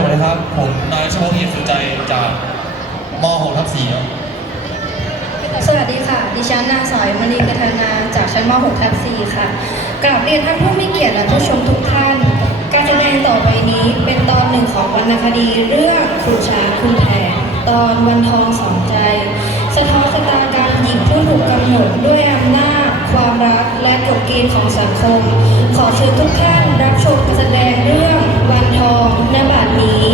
สวัสดีครับ ผมนายชโชคยินสุใจจากม .6 ทับ4ครับสวัสดีค่ะ ดิฉันนางสอยมณีกทนาจากชั้นม .6 ทับ4ค่ะกราบเรียนท่านผู้มีเกียรติและผู้ชมทุกท่าน การแสดงต่อไปนี้เป็นตอนหนึ่งของวรรณคดีเรื่องคุณช้าคุณแผนตอนวันทองสองใจ สะท้อนชะตากรรมหญิงผู้ถูกกำหนดด้วยอำนาจความรักและกฎเกณฑ์ของสังคม ขอเชิญทุกท่านรับชมการแสดงเรื่อง วันทองณบัดนี้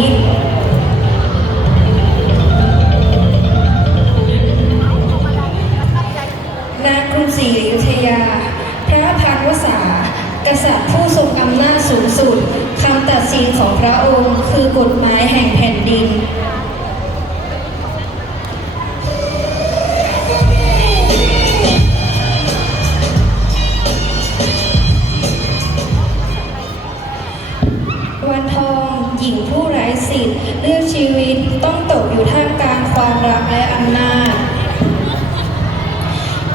นางกรุงศรีอยุธยา พระพันวษากษัตริย์ผู้ทรงอำนาจสูงสุด คำตัดสินของพระองค์คือกฎหมายแห่งแผ่นดิน หญิงผู้ไร้สิทธิ์เลือกชีวิตต้องตกอยู่ท่ามกลางความรักและอำนาจ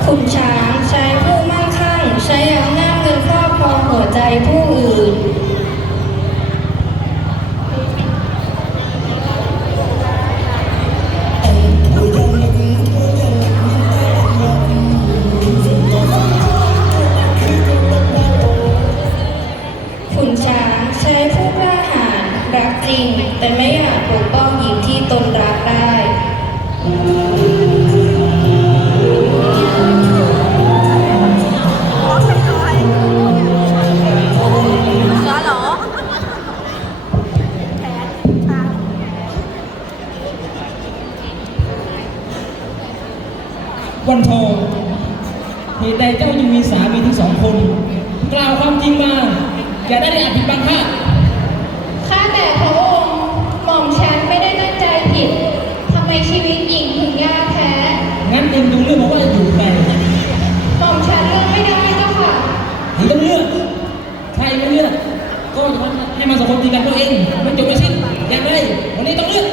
ขุนช้างใช้ผู้มั่งคั่งใช้อำนาจเงินครอบครองหัวใจผู้อื่น แต่ไม่อาจปกป้องหญิงที่ตนรักได้เหรอวันทองเหตุใดเจ้ายังมีสามีถึงสองคน กล่าวความจริงมา อย่าได้อาจผิดบังคับ วิตหญิงถึงยากแท้งั้นเองดูเรื่องมาว่าจะอยู่ใครหม่อมฉันเลือกไม่ได้เจ้าค่ะเองต้องเลือก ใครไม่เลือก ก็ให้มันสองคนตีกันตัวเองมันจบไม่สิ้นอย่างไรวันนี้ต้องเลือก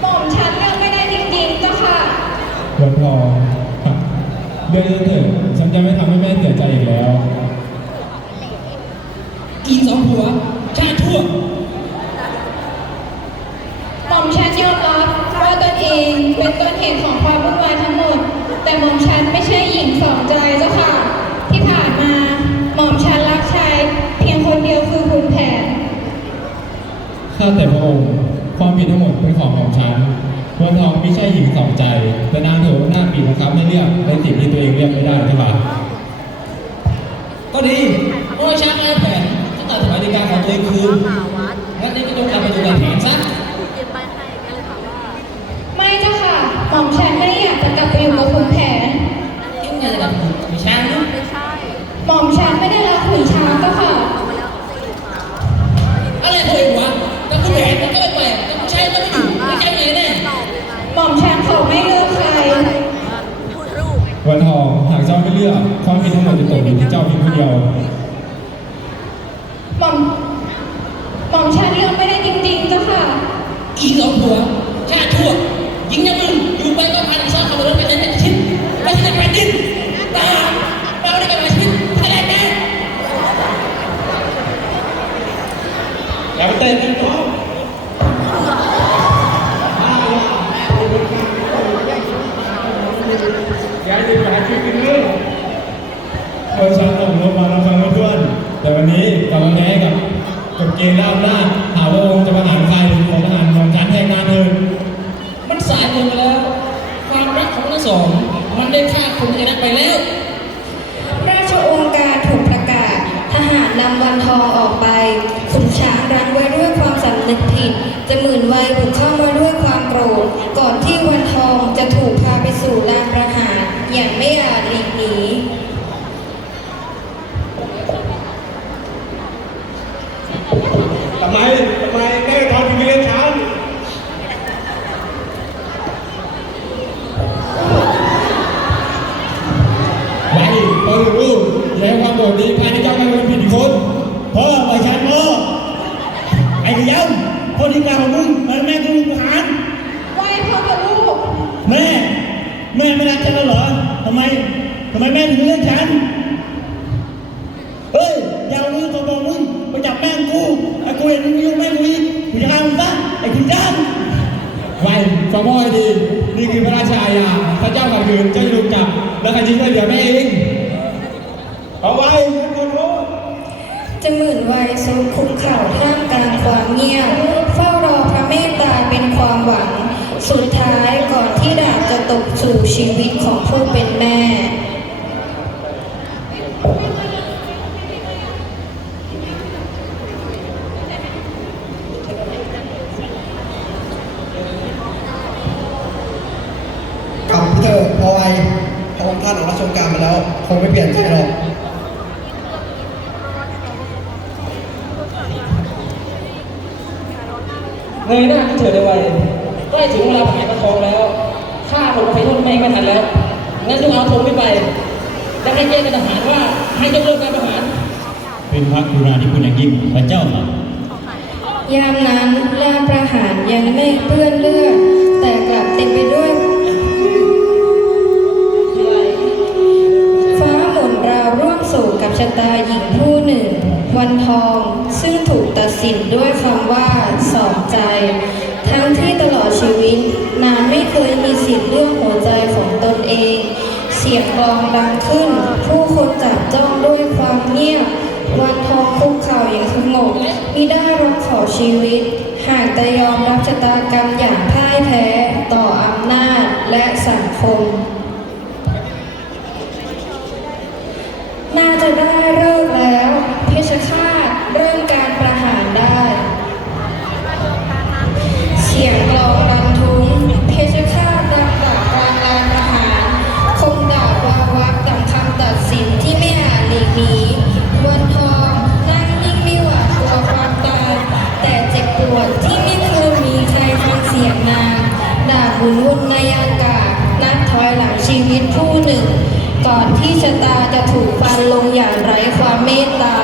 หม่อมฉันเลือกไม่ได้จริงๆเจ้าค่ะวันทองเดินเถอะฉันจะไม่ทำให้แม่เสียใจอีกแล้ว กินสองหัวชาติชั่ว หม่อมฉัน ยอมรับว่าตนเองเป็นต้นเหตุของความวุ่นวายทั้งหมด แต่หม่อมฉันไม่ใช่หญิงสองใจเจ้าค่ะ ที่ผ่านมาหม่อมฉันรักชายเพียงคนเดียวคือคุณแผนข้าแต่พระองค์ความผิดทั้งหมดเป็นของของฉันวันทองไม่ใช่หญิงสองใจ แต่นางถือว่าหน้าปีนะครับไม่เลือกในสิ่งที่ตัวเองเลือกไม่ได้ใช่ปะก็ดีเพราะว่าช้างไอ้แผนก็ตัดสวัสดิการของตัวเองคืน หากเจ้าไม่เลือกความผิดทั้งหมดจะตกอยู่ที่เจ้าเพียงผู้เดียว หม่อมหม่อมฉันเลือกไม่ได้จริงๆเจ้าค่ะ อีสองหัวชาติชั่วยิงยังมึงอยู่ไปก็พันซ่อนขับรถไปในชิ้นไปที่แผ่นดินตาเราได้กันมาชีวิตอะไรแน่อย่าไปเตะกันน้องอย่าอยู่หาชีวิตกันเลยเออฉันส่งลบมาแล้วฟังเพื่อนแต่วันนี้กลับมาแพ้กับกับเกมล่าอำนาจหาว่าองค์จะประหารใครของทหารของฉันแทนนานเถินมันสายเกินไปแล้ว ความรักของทั้งสอง มันได้ฆ่าคนที่นั้นไปแล้ว ราชองการถูกประกาศ ทหารนำวันทองออกไปขุนช้างรั้งไว้ด้วยความสำนึกผิด จะหมื่นวัยบุกเข้ามาด้ว แม่ แม่ไม่รักฉันแล้วเหรอทำไมทำไมแม่ถึงเลือกฉัน เฮ้ยอย่าเอามือตัวบอกมึงไปจับแม่งกูไอ้กูเห็นมึงยุ่งแม่งกูอีกกูจะฆ่ามึงซะไอ้คุณจ้างไว้ฟังพ่อให้ดี นี่คือพระราชาญาถ้าเจ้าขัดขืนเจ้าจะถูกจับ แล้วใครจริงก็เดี๋ยวแม่เองเอาไว้ทุกคนรู้จะหมื่นวัยทรงคุกเข่าท่ามกลางความเงียบ เฝ้ารอพระเมตตาเป็นความหวัง สุดท้ายก่อนที่ดาบจะตกสู่ชีวิตของผู้เป็นแม่ กลับเถอะพอไวพระองค์ท่านออกราชการมาแล้ว คงไม่เปลี่ยนใจหรอกเงยหน้าขึ้นเถิดในวัยใก ล้ถึงเวลาหายประทองแล้วข้าหมดไปโทษแม่งไม่ทันแล้วงั้นต้องเอาธงขึ้นไปแล้วให้แจ้งกับทหารว่าให้ยกเลิกการประหาร เป็นพระกรุณาธิคุณอย่างยิ่งพระเจ้าค่ะยามนั้นลานประหารยังไม่เปื้อนเลือดแต่กลับเต็มไปด้วยฟ้าหมุนราวร่วมสู่กับชะตาหญิงผู้หนึ่ง วันทองซึ่งถูกตัดสินด้วยคำว่าสอบใจ ทั้งที่ตลอด ชีวิต นางไม่เคยมีสิทธิ์เลือกหัวใจของตนเอง เสียงกลองดังขึ้น ผู้คนจับจ้องด้วยความเงียบ วันทองคุกเข่าอย่างสงบมิได้ร้องขอชีวิต หากแต่ยอมรับชะตากรรมอย่างพ่ายแพ้ต่ออำนาจและสังคม น่าจะได้เลิ สียงนางดาบหมุนวนในอากาศ นับถอยหลังชีวิตผู้หนึ่ง ก่อนที่ชะตาจะถูกฟันลงอย่างไร้ความเมตตา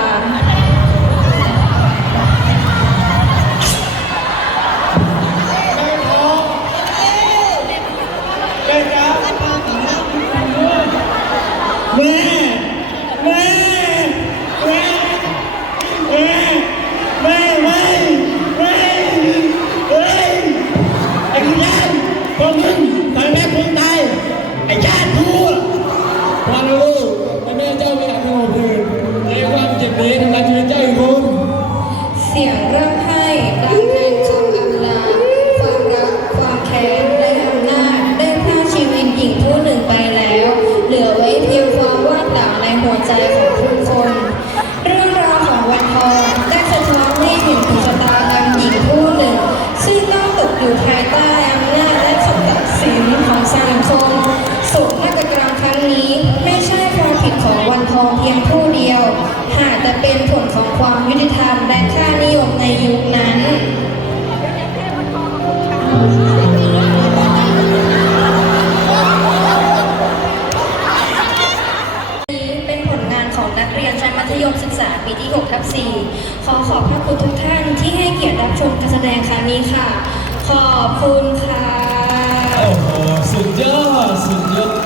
องเพียงผู้เดียว หากแต่เป็นผลของความยุติธรรมและค่านิยมในยุคนั้นนี้เป็นผลงานของนักเรียนชั้นมัธยมศึกษาปีที่6ทับ4ขอขอบพระคุณทุกท่านที่ให้เกียรติรับชมการแสดงครั้งนี้ค่ะ ขอบคุณค่ะ โอ้โห สุดยอด สุดยอด